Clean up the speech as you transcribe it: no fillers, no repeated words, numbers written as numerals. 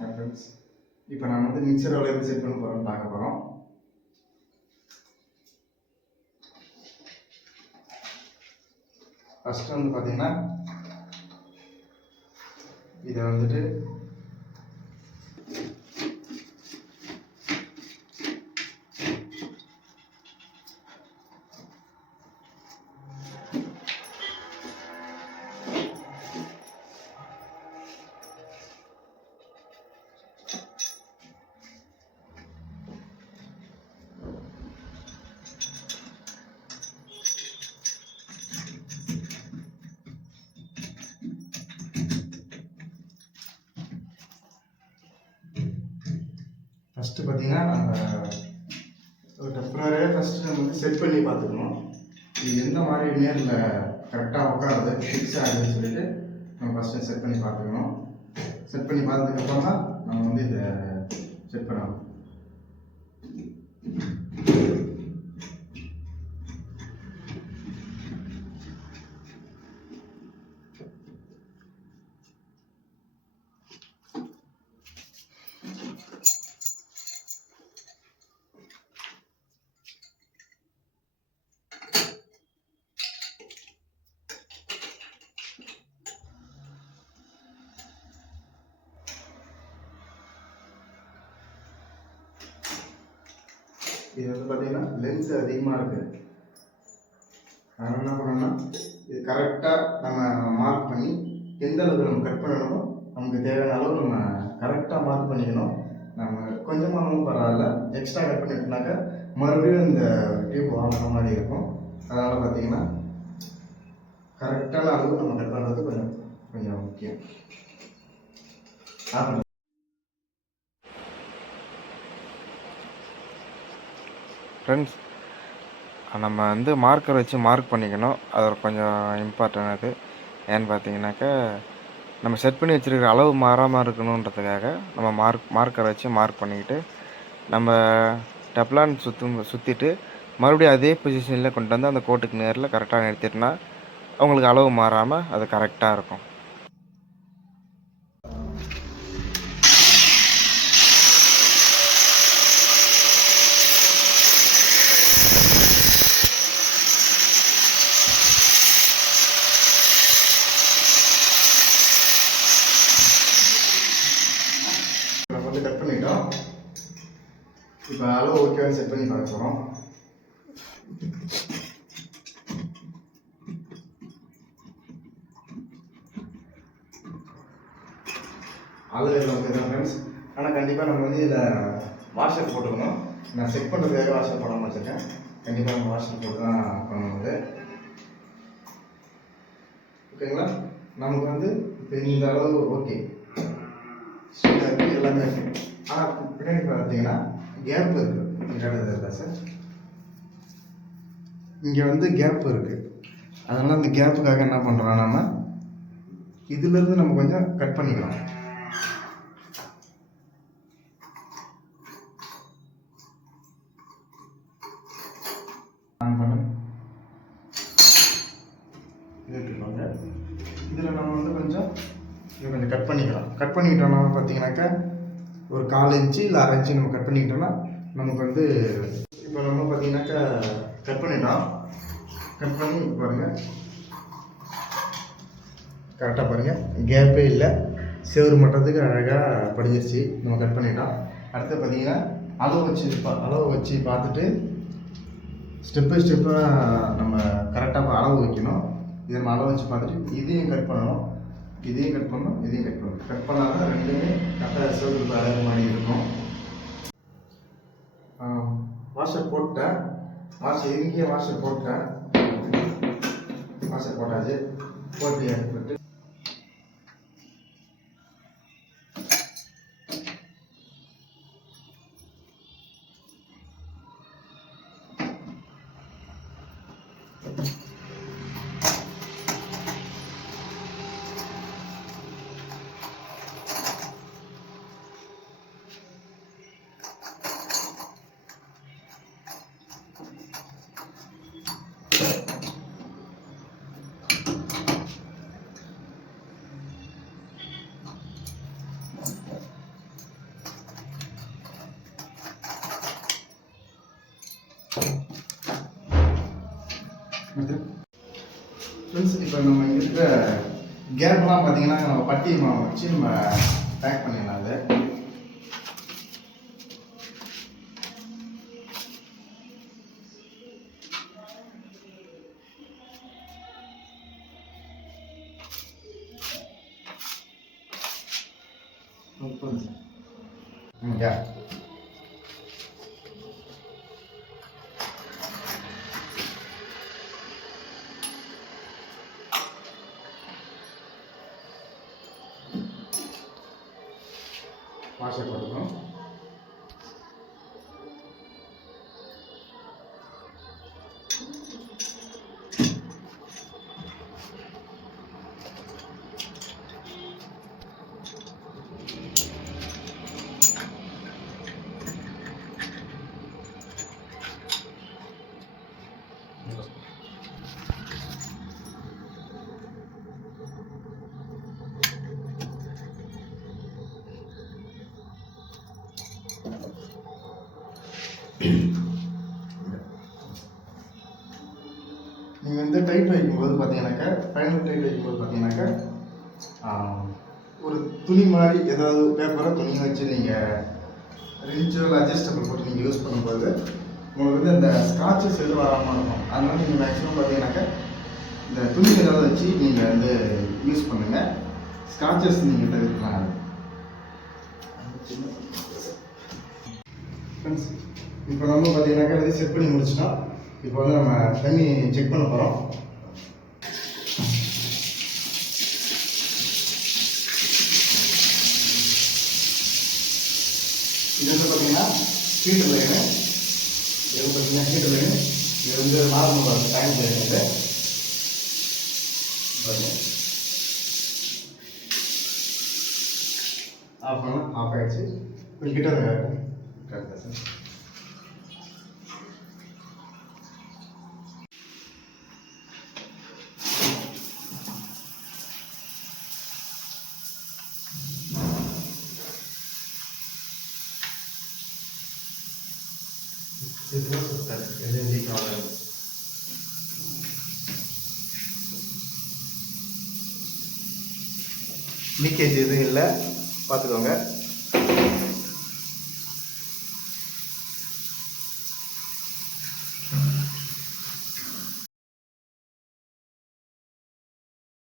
Friends, இப்போ நான் வந்து மிக்சர் எப்படி செட் பண்ண போகிறோம்னு பார்க்க போகிறோம். ஃபஸ்ட்டு வந்து பார்த்தீங்கன்னா இதை வந்துட்டு ஃபஸ்ட்டு பார்த்தீங்கன்னா நம்ம ஒரு டெம்பரரியாக ஃபஸ்ட்டு நம்ம வந்து செட் பண்ணி பார்த்துக்கணும். இது எந்த மாதிரி நேரில் கரெக்டாக உட்காருது ஃபிக்ஸ் ஆகுதுன்னு சொல்லிட்டு நம்ம ஃபஸ்ட்டு செட் பண்ணி பார்த்துக்கணும். செட் பண்ணி பார்த்ததுக்கப்புறம் தான் நம்ம வந்து இதை செட் பண்ணணும். இது வந்து பார்த்தீங்கன்னா லென்ஸ் அதிகமாக இருக்குது. அதனால் என்ன பண்ணணும்னா இது கரெக்டாக நம்ம மார்க் பண்ணி எந்த அளவுக்கு நம்ம கட் பண்ணணுமோ நமக்கு தேவையான அளவு நம்ம கரெக்டாக மார்க் பண்ணிக்கணும். நம்ம கொஞ்சமாகவும் பரவாயில்ல, எக்ஸ்ட்ரா கட் பண்ணிட்டோம்னாக்கா மறுபடியும் இந்த டியூப் வாங்குற மாதிரி இருக்கும். அதனால் பார்த்தீங்கன்னா கரெக்டான அளவு நம்ம கட் பண்ணுறது கொஞ்சம் கொஞ்சம் முக்கியம். ஃப்ரெண்ட்ஸ், நம்ம வந்து மார்க்கர் வச்சு மார்க் பண்ணிக்கணும். அது கொஞ்சம் இம்பார்ட்டன். அது ஏன்னு பார்த்தீங்கன்னாக்கா நம்ம செட் பண்ணி வச்சுருக்கிற அளவு மாறாமல் இருக்கணுன்றதுக்காக நம்ம மார்க்கரை வச்சு மார்க் பண்ணிக்கிட்டு நம்ம டெப்லான் சுற்றிட்டு மறுபடியும் அதே பொசிஷனில் கொண்டு வந்து அந்த கோட்டுக்கு நேரில் கரெக்டாக நிறுத்திட்டோன்னா அவங்களுக்கு அளவு மாறாமல் அது கரெக்டாக இருக்கும். வந்து கட் பண்ணிட்டோம். இப்போ அளவு ஓகேவாக செட் பண்ணி பார்க்க போகிறோம். அளவு எல்லாம் ஓகே தான் ஃப்ரெண்ட்ஸ். ஆனால் கண்டிப்பாக நம்ம வந்து இதில் வாஷர் போட்டுக்கணும். நான் செட் பண்ணுறதுக்காக வாஷர் போடாமல் வச்சுருக்கேன். கண்டிப்பாக நம்ம வாஷர் போட்டு தான் பண்ணும்போது ஓகேங்களா. நமக்கு வந்து இப்போ இந்த அளவு ஓகே எல்லாமே இருக்குது. ஆனால் பின்னாடி பார்த்தீங்கன்னா கேப் இருக்குது. இல்லை சார், இங்கே வந்து கேப் இருக்குது. அதனால் அந்த கேப்புக்காக என்ன பண்ணுறோம், நம்ம இதுலேருந்து நம்ம கொஞ்சம் கட் பண்ணிக்கலாம். இதில் நம்ம வந்து கொஞ்சம் கட் பண்ணிக்கலாம். கட் பண்ணிக்கிட்டோம்னா பார்த்தீங்கன்னாக்கா ஒரு 1/4 இன்ச்சு இல்லை 1/2 இன்ச்சு நம்ம கட் பண்ணிக்கிட்டோம்னா நமக்கு வந்து இப்போ நம்ம பார்த்தீங்கன்னாக்கா கட் பண்ணிட்டோம். கட் பண்ணி பாருங்கள், கரெக்டாக பாருங்கள், கேப்பே இல்லை, செவரு மட்டத்துக்கு அழகாக படிஞ்சிருச்சு. நம்ம கட் பண்ணிட்டோம். அடுத்து பார்த்தீங்கன்னா அளவு வச்சு பார்த்துட்டு ஸ்டெப் பை ஸ்டெப்பாக நம்ம கரெக்டாக அளவு வைக்கணும். இதை நம்ம அளவு வச்சு பார்த்துட்டு இதையும் கட் பண்ணணும், இதையும் கட் பண்ணணும், இதையும் கட் பண்ணணும். கட் பண்ணால் தான் ரெண்டுமே கரெக்டாக செவருக்கு அழகு மாதிரி இருக்கும். வாஷர் போட்டேன். இங்கேயே வாஷர் போட்டேன். வாஷர் போட்டாச்சு. போட்டு ஃப்ரெண்ட்ஸ் இப்போ நம்ம இங்கே இருக்கிற கேப்லாம் பார்த்தீங்கன்னா நம்ம பட்டி மாவு வச்சு நம்ம பேக் பண்ணிடலாம் அது. Yeah. வாஷர் போட்டுக்கணும். நீங்கள் வந்து டைட் வைக்கும்போது பார்த்தீங்கன்னாக்கா ஃபைனல் டைட் வைக்கும்போது பார்த்தீங்கன்னாக்கா ஒரு துணி மாதிரி ஏதாவது பேப்பரை துணியை வச்சு நீங்கள் ரிச்சுவல் அட்ஜஸ்டபிள் போட்டு நீங்கள் யூஸ் பண்ணும்போது உங்களுக்கு வந்து அந்த ஸ்காட்சஸ் எதுவும் வராமல் இருக்கும். அதனால நீங்கள் மேக்ஸிமம் பார்த்தீங்கன்னாக்கா இந்த துணி ஏதாவது வச்சு நீங்கள் வந்து யூஸ் பண்ணுங்கள். ஸ்காட்சஸ் நீங்கள் தவிர்க்கலாம். ஃப்ரெண்ட்ஸ் இப்போ நம்ம பார்த்தீங்கன்னாக்கா இது செட் பண்ணி முடிச்சிட்டோம். இப்போ வந்து நம்ம தண்ணி செக் பண்ண போகிறோம். இது வந்து பார்த்தீங்கன்னா ஹீட்டர் லைனு. இது பார்த்தீங்கன்னா ஹீட்டர் லைனு. இது வந்து நார்மல் டைம் லைன் இது ஆஃப் பண்ணால் ஆஃப் ஆகிடுச்சு. கொஞ்சம் கிட்ட கரெக்டாக சார். லீக்கேஜ் எதுவும் இல்லை, பார்த்துக்கோங்க.